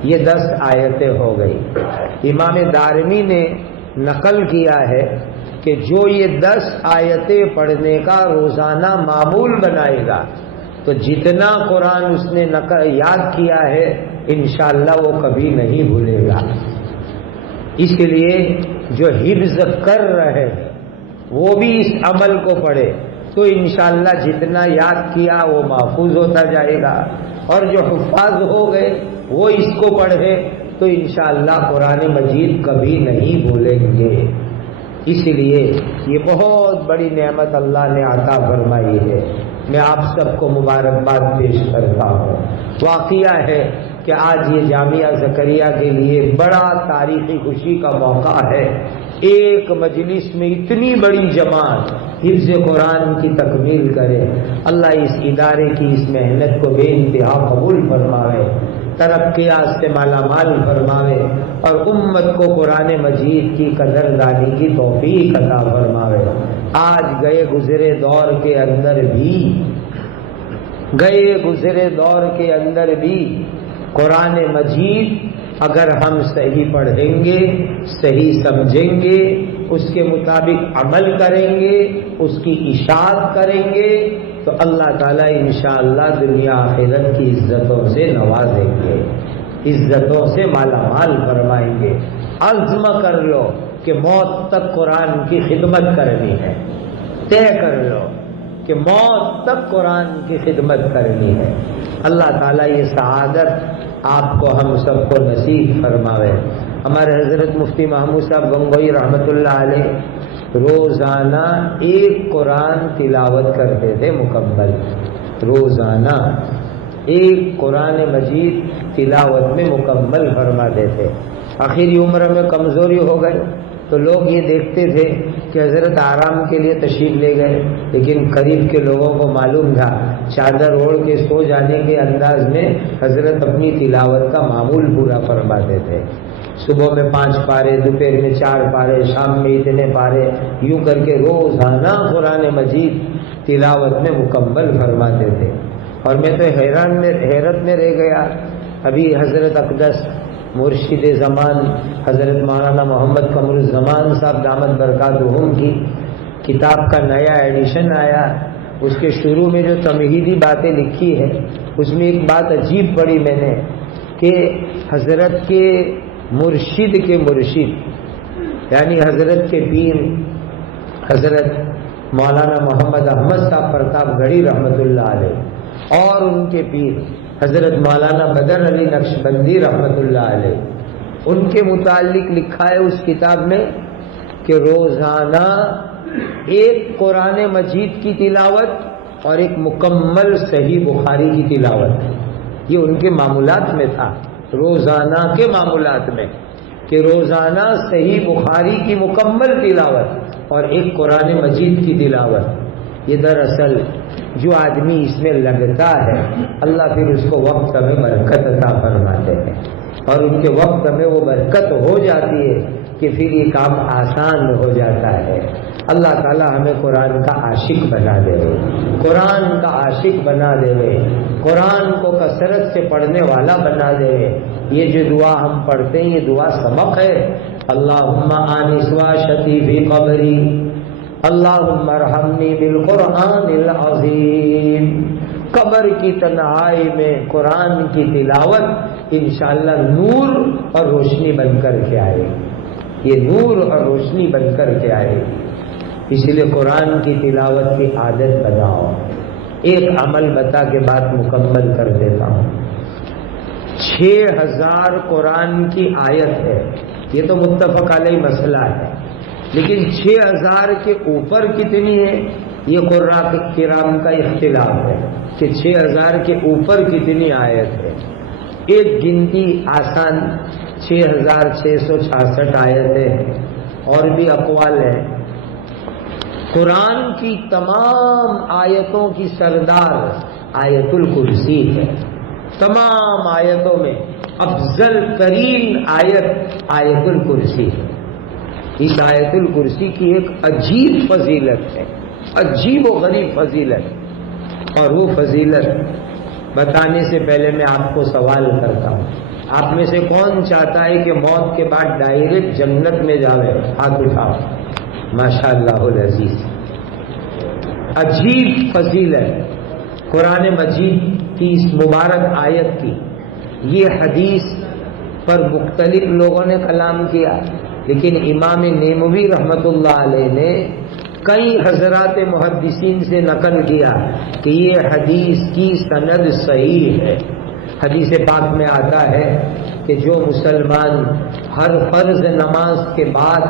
یہ 10 آیتیں ہو گئی۔ امام دارمی نے نقل کیا ہے کہ جو یہ 10 آیتیں پڑھنے کا روزانہ معمول بنائے گا تو جتنا قرآن اس نے یاد کیا ہے انشاءاللہ وہ کبھی نہیں بھولے گا۔ اس لیے جو حفظ کر رہے وہ بھی اس عمل کو پڑھے تو انشاءاللہ جتنا یاد کیا وہ محفوظ ہوتا جائے گا، اور جو حفاظ ہو گئے وہ اس کو پڑھے تو انشاءاللہ قرآن مجید کبھی نہیں بھولیں گے۔ اس لیے یہ بہت بڑی نعمت اللہ نے عطا فرمائی ہے، میں آپ سب کو مبارکباد پیش کرتا ہوں۔ واقعہ ہے کہ آج یہ جامعہ زکریا کے لیے بڑا تاریخی خوشی کا موقع ہے، ایک مجلس میں اتنی بڑی جماعت حفظ قرآن کی تکمیل کرے۔ اللہ اس ادارے کی اس محنت کو بے انتہا قبول فرماوے، ترقیات سے مالا مال فرماوے، اور امت کو قرآن مجید کی قدردانی کی توفیق عطا فرماوے۔ آج گئے گزرے دور کے اندر بھی قرآن مجید اگر ہم صحیح پڑھیں گے، صحیح سمجھیں گے، اس کے مطابق عمل کریں گے، اس کی اشاعت کریں گے تو اللہ تعالیٰ انشاءاللہ دنیا آخرت کی عزتوں سے نوازیں گے، عزتوں سے مالا مال فرمائیں گے۔ عزم کر لو کہ موت تک قرآن کی خدمت کرنی ہے، طے کر لو کہ موت تک قرآن کی خدمت کرنی ہے۔ اللہ تعالیٰ یہ سعادت آپ کو ہم سب کو نصیب فرماوے۔ ہمارے حضرت مفتی محمود صاحب گنگوئی رحمۃ اللہ علیہ روزانہ ایک قرآن تلاوت کرتے تھے مکمل، روزانہ ایک قرآن مجید تلاوت میں مکمل فرماتے تھے۔ آخری عمر میں کمزوری ہو گئی تو لوگ یہ دیکھتے تھے کہ حضرت آرام کے لیے تشریف لے گئے، لیکن قریب کے لوگوں کو معلوم تھا چادر اوڑھ کے سو جانے کے انداز میں حضرت اپنی تلاوت کا معمول پورا فرماتے تھے۔ صبح میں 5 پارے، دوپہر میں 4 پارے، شام میں اتنے پارے، یوں کر کے روزانہ قرآن مجید تلاوت میں مکمل فرماتے تھے۔ اور میں تو حیرت میں رہ گیا، ابھی حضرت اقدس مرشد زمان حضرت مولانا محمد قمر الزمان صاحب دامت برکاتہم کی کتاب کا نیا ایڈیشن آیا، اس کے شروع میں جو تمہیدی باتیں لکھی ہے اس میں ایک بات عجیب پڑھی میں نے کہ حضرت کے مرشد کے مرشد یعنی حضرت کے پیر حضرت مولانا محمد احمد صاحب پرتاپ گڑھی رحمۃ اللہ علیہ اور ان کے پیر حضرت مولانا بدر علی نقشبندی رحمۃ اللہ علیہ، ان کے متعلق لکھا ہے اس کتاب میں کہ روزانہ ایک قرآن مجید کی تلاوت اور ایک مکمل صحیح بخاری کی تلاوت، یہ ان کے معمولات میں تھا، روزانہ کے معمولات میں کہ روزانہ صحیح بخاری کی مکمل تلاوت اور ایک قرآن مجید کی تلاوت۔ یہ دراصل جو آدمی اس میں لگتا ہے اللہ پھر اس کو وقت میں برکت عطا فرماتے ہیں، اور ان کے وقت میں وہ برکت ہو جاتی ہے کہ پھر یہ کام آسان ہو جاتا ہے۔ اللہ تعالیٰ ہمیں قرآن کا عاشق بنا دے، قرآن کا عاشق بنا دے، قرآن کو کثرت سے پڑھنے والا بنا دے۔ یہ جو دعا ہم پڑھتے ہیں یہ دعا سبق ہے، اللہم آنس واشتی فی قبری، اللہم ارحمنی بالقرآن العظیم۔ قبر کی تنہائی میں قرآن کی تلاوت انشاءاللہ نور اور روشنی بن کر کے آئے، یہ نور اور روشنی بن کر کے آئے۔ اس لیے قرآن کی تلاوت کی عادت بناؤ۔ ایک عمل بتا کے بات مکمل کر دیتا ہوں۔ 6000 قرآن کی آیت ہے، یہ تو متفق علیہ مسئلہ ہے، لیکن 6000 کے اوپر کتنی ہے یہ قراء کرام کا اختلاف ہے کہ 6000 کے اوپر کتنی آیت ہے۔ ایک گنتی آسان 6666 آیتیں اور بھی اقوال ہیں۔ قرآن کی تمام آیتوں کی سردار آیت الکرسی ہے۔ تمام آیتوں میں افضل ترین آیت آیت الکرسی ہے۔ اس آیت الکرسی کی ایک عجیب فضیلت ہے، عجیب و غریب فضیلت، اور وہ فضیلت بتانے سے پہلے میں آپ کو سوال کرتا ہوں، آپ میں سے کون چاہتا ہے کہ موت کے بعد ڈائریکٹ جنت میں جاوے؟ ہاتھ اٹھاؤ۔ ماشاء اللہ العزیز، عجیب فضیلت قرآن مجید کی اس مبارک آیت کی۔ یہ حدیث پر مختلف لوگوں نے کلام کیا، لیکن امام نیموی رحمۃ اللہ علیہ نے کئی حضرات محدثین سے نقل کیا کہ یہ حدیث کی سند صحیح ہے۔ حدیث پاک میں آتا ہے کہ جو مسلمان ہر فرض نماز کے بعد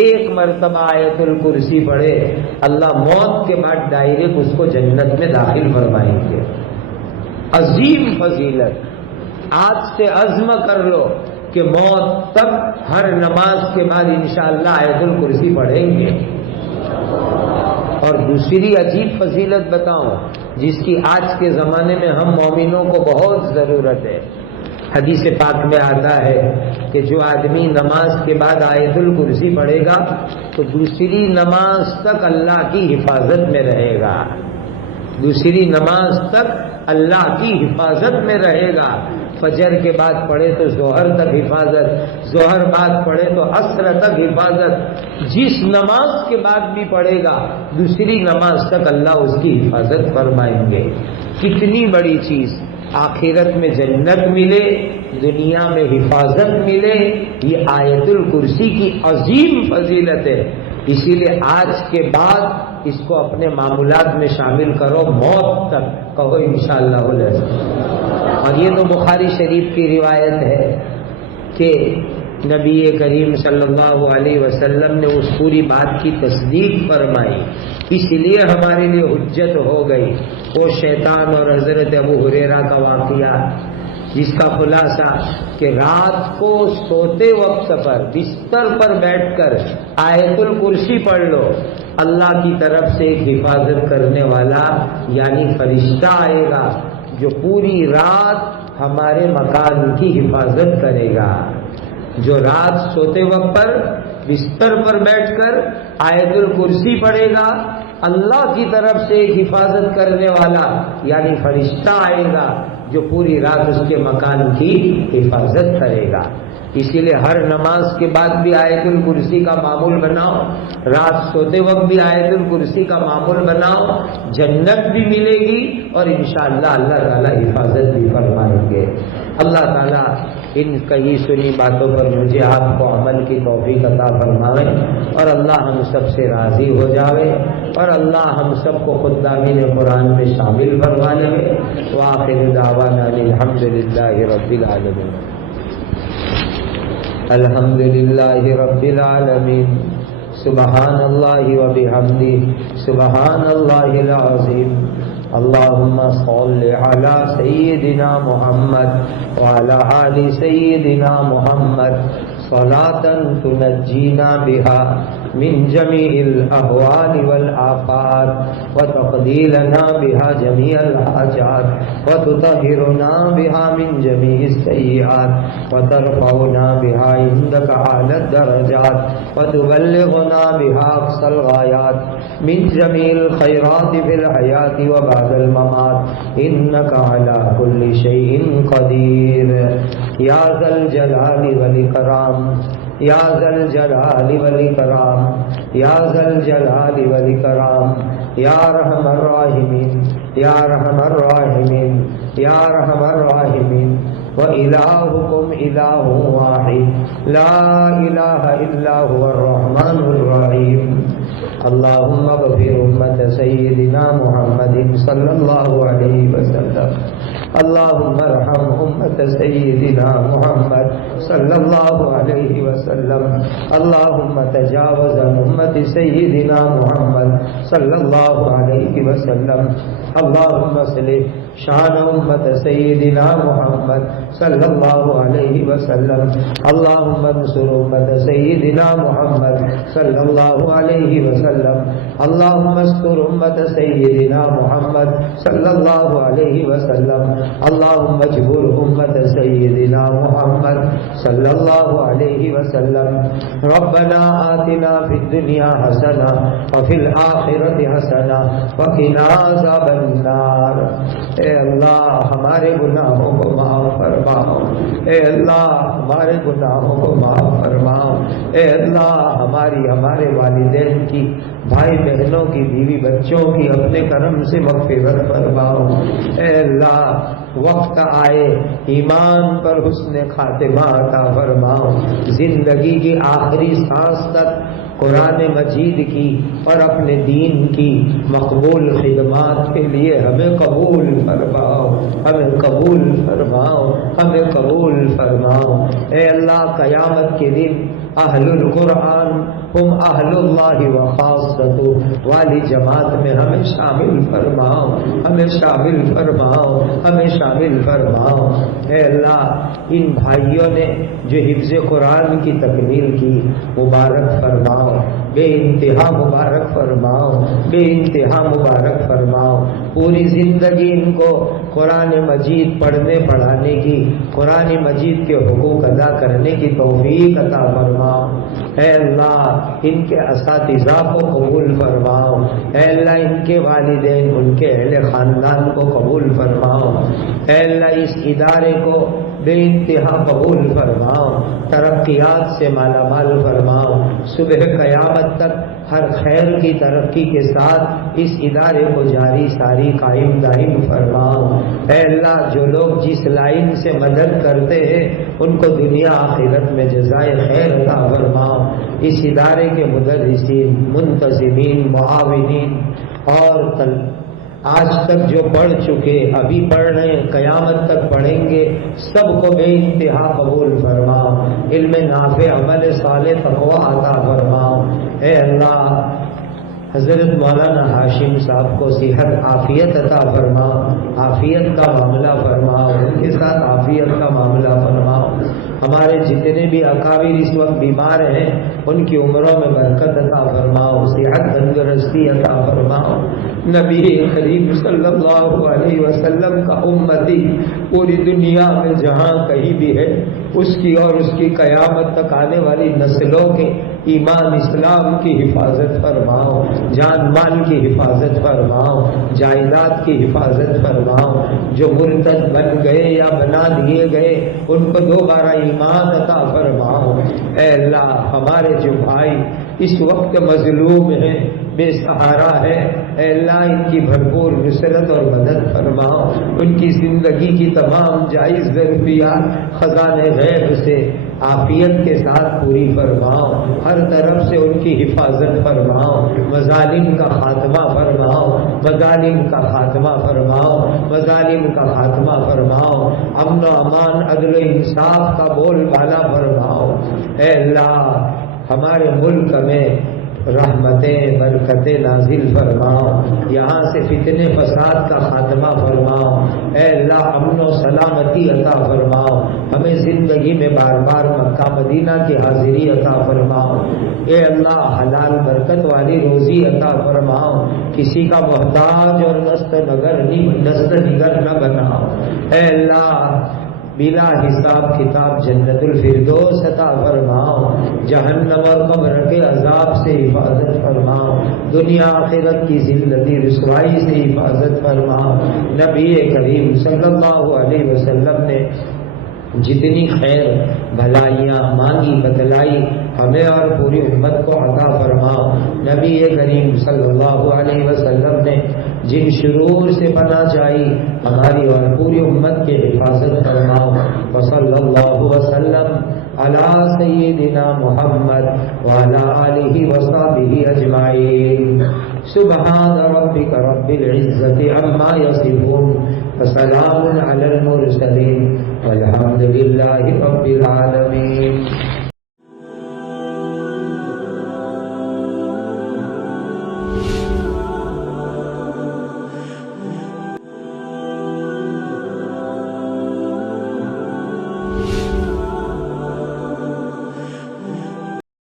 ایک مرتبہ آیت الکرسی پڑھے، اللہ موت کے بعد ڈائریکٹ اس کو جنت میں داخل فرمائیں گے۔ عظیم فضیلت، آج سے عزم کر لو کہ موت تک ہر نماز کے بعد انشاءاللہ آیت الکرسی پڑھیں گے۔ اور دوسری عجیب فضیلت بتاؤں جس کی آج کے زمانے میں ہم مومنوں کو بہت ضرورت ہے۔ حدیث پاک میں آتا ہے کہ جو آدمی نماز کے بعد آیت الکرسی پڑھے گا تو دوسری نماز تک اللہ کی حفاظت میں رہے گا، دوسری نماز تک اللہ کی حفاظت میں رہے گا۔ فجر کے بعد پڑھے تو ظہر تک حفاظت، ظہر بعد پڑھے تو عصر تک حفاظت، جس نماز کے بعد بھی پڑھے گا دوسری نماز تک اللہ اس کی حفاظت فرمائیں گے۔ کتنی بڑی چیز، آخرت میں جنت ملے، دنیا میں حفاظت ملے، یہ آیت الکرسی کی عظیم فضیلت ہے۔ اسی لیے آج کے بعد اس کو اپنے معمولات میں شامل کرو، موت تک کہو انشاءاللہ العزیز۔ اور یہ تو بخاری شریف کی روایت ہے کہ نبی کریم صلی اللہ علیہ وسلم نے اس پوری بات کی تصدیق فرمائی، اس لیے ہمارے لیے حجت ہو گئی۔ وہ شیطان اور حضرت ابو ہریرہ کا واقعہ جس کا خلاصہ کہ رات کو سوتے وقت پر بستر پر بیٹھ کر آیت الکرسی پڑھ لو، اللہ کی طرف سے ایک حفاظت کرنے والا یعنی فرشتہ آئے گا جو پوری رات ہمارے مکان کی حفاظت کرے گا۔ جو رات سوتے وقت پر بستر پر بیٹھ کر آیت الکرسی پڑھے گا، اللہ کی طرف سے ایک حفاظت کرنے والا یعنی فرشتہ آئے گا جو پوری رات اس کے مکان کی حفاظت کرے گا۔ اسی لیے ہر نماز کے بعد بھی آیت الکرسی کا معمول بناؤ، رات سوتے وقت بھی آیت الکرسی کا معمول بناؤ، جنت بھی ملے گی اور انشاءاللہ اللہ تعالیٰ حفاظت بھی فرمائیں گے۔ اللہ تعالیٰ ان کئی سنی باتوں پر مجھے آپ کو عمل کی توفیق عطا فرمائے، اور اللہ ہم سب سے راضی ہو جاوے، اور اللہ ہم سب کو خدامین قرآن میں شامل فرما لے۔ وآخر دعوانا الحمدللہ رب العالمین۔ الحمد للہ رب العالمین، سبحان اللہ وبحمدہ، سبحان اللہ العظیم۔ اللہم صل علی سیدنا محمد وعلی آل سیدنا محمد صلاۃ تنجینا بہا من جمیع الاحوال والآفات وتقضی لنا بها جميع الحاجات وتطهرنا بها من جميع السیئات وترفعنا بها عندك اعلی الدرجات وتبلغنا بها اقصى الغایات من جميع الخيرات في الحیاة وبعد الممات انك على كل شيء قدیر یا ذا الجلال والاکرام، یا ذا الجلال والاکرام، یا ذا الجلال والاکرام، یا ارحم الراحمین، یا ارحم الراحمین، یا ارحم الراحمین۔ وإلهكم إله واحد لا إله إلا هو الرحمن الرحيم۔ اللهم اغفر أمة سيدنا محمد صلى الله عليه وسلم، اللهم ارحم أمة سيدنا محمد صلى الله عليه وسلم اللهم تجاوز عن أمة سيدنا محمد صلى الله عليه وسلم اللهم اصلح شان أمة سيدنا محمد صلى الله عليه وسلم اللهم انصر أمة سيدنا محمد صلى الله عليه وسلم اللهم استر أمة سيدنا محمد صلى الله عليه وسلم اللهم اجبر أمة سيدنا محمد صلى الله عليه وسلم ربنا آتنا في الدنيا حسنة وفي الآخرة حسنة وقنا عذاب النار۔ اے اللہ ہمارے گناہوں کو معاف فرماؤ، اے اللہ ہمارے گناہوں کو معاف فرماؤ، اے اللہ ہمارے والدین کی، بھائی بہنوں کی، بیوی بچوں کی اپنے کرم سے مغفرت فرماؤ۔ اے اللہ وقت آئے ایمان پر حسن خاتمہ عطا فرماؤ، زندگی کی آخری سانس تک قرآن مجید کی اور اپنے دین کی مقبول خدمات کے لیے ہمیں قبول فرماؤ، ہمیں قبول فرماؤ، ہمیں قبول فرماؤ۔ اے اللہ قیامت کے دن اہل القرآن ہم اہل اللہ و خاصتہ والی جماعت میں ہمیں شامل فرماؤ، ہمیں شامل فرماؤ، ہمیں شامل فرماؤ۔ اے اللہ ان بھائیوں نے جو حفظ قرآن کی تکمیل کی مبارک فرماؤ، بے انتہا مبارک فرماؤ، بے انتہا مبارک فرماؤ۔ پوری زندگی ان کو قرآن مجید پڑھنے پڑھانے کی، قرآن مجید کے حقوق ادا کرنے کی توفیق عطا فرماؤ۔ اے اللہ ان کے اساتذہ کو قبول فرماؤ، اے اللہ ان کے والدین، ان کے اہل خاندان کو قبول فرماؤ، اے اللہ اس ادارے کو بے انتہا قبول فرماؤ، ترقیات سے مالا مال فرماؤ، صبح قیامت تک ہر خیر کی ترقی کے ساتھ اس ادارے کو جاری ساری قائم دائم فرماؤ۔ اے اللہ جو لوگ جس لائن سے مدد کرتے ہیں ان کو دنیا آخرت میں جزائے خیر عطا فرماؤ۔ اس ادارے کے مدرسین، منتظمین، معاونین اور آج تک جو پڑھ چکے، ابھی پڑھ رہے ہیں، قیامت تک پڑھیں گے، سب کو بے انتہا قبول فرماؤ، علم نافع، عمل صالح، تقوی عطا فرماؤ۔ اے اللہ حضرت مولانا ہاشم صاحب کو صحت عافیت عطا فرماؤ، عافیت کا معاملہ فرماؤ، ان کے ساتھ عافیت کا معاملہ فرماؤ۔ ہمارے جتنے بھی اکابر اس وقت بیمار ہیں ان کی عمروں میں برکت عطا فرماؤ، صحت تندرستی عطا فرماؤ۔ نبی کریم صلی اللہ علیہ وسلم کا امتی پوری دنیا میں جہاں کہیں بھی ہے اس کی اور اس کی قیامت تک آنے والی نسلوں کے ایمان اسلام کی حفاظت فرماؤ، جان مال کی حفاظت فرماؤ، جائیداد کی حفاظت فرماؤ۔ جو مرتد بن گئے یا بنا دیے گئے ان کو دوبارہ ایمان عطا فرماؤ۔ اے اللہ ہمارے جو بھائی اس وقت مظلوم ہیں، بے سہارا ہے، اے اللہ ان کی بھرپور نصرت اور مدد فرماؤ، ان کی زندگی کی تمام جائز ضروریات خزانے غیب سے عافیت کے ساتھ پوری فرماؤ، ہر طرف سے ان کی حفاظت فرماؤ، مظالم کا خاتمہ فرماؤ، مظالم کا خاتمہ فرماؤ، مظالم کا خاتمہ فرماؤ، امن و امان، عدل و انصاف کا بول بالا فرماؤ۔ اے اللہ ہمارے ملک میں رحمتیں برکتیں نازل فرماؤ، یہاں سے فتنے فساد کا خاتمہ فرماؤ۔ اے اللہ امن و سلامتی عطا فرماؤ، ہمیں زندگی میں بار بار مکہ مدینہ کی حاضری عطا فرماؤ۔ اے اللہ حلال برکت والی روزی عطا فرماؤ، کسی کا محتاج اور دست نگر نہ بناؤ۔ اے اللہ بلا حساب کتاب جنت الفردوس عطا فرماؤ، جہنم اور قبر کے عذاب سے حفاظت فرماؤ، دنیا آخرت کی ذلت رسوائی سے حفاظت فرماؤ۔ نبی کریم صلی اللہ علیہ وسلم نے جتنی خیر بھلائیاں مانگی بتلائی ہمیں اور پوری امت کو عطا فرماؤ۔ نبی کریم صلی اللہ علیہ وسلم نے جن شرور سے پناہ چاہی ہماری اور پوری امت کی حفاظت فرماؤ۔ وصلی اللہ وسلم علی سیدنا محمد وعلی آلہ وصحبہ اجمعین۔ سبحان ربک رب العزة عما یصفون وسلام علی المرسلین والحمد للہ رب العالمین.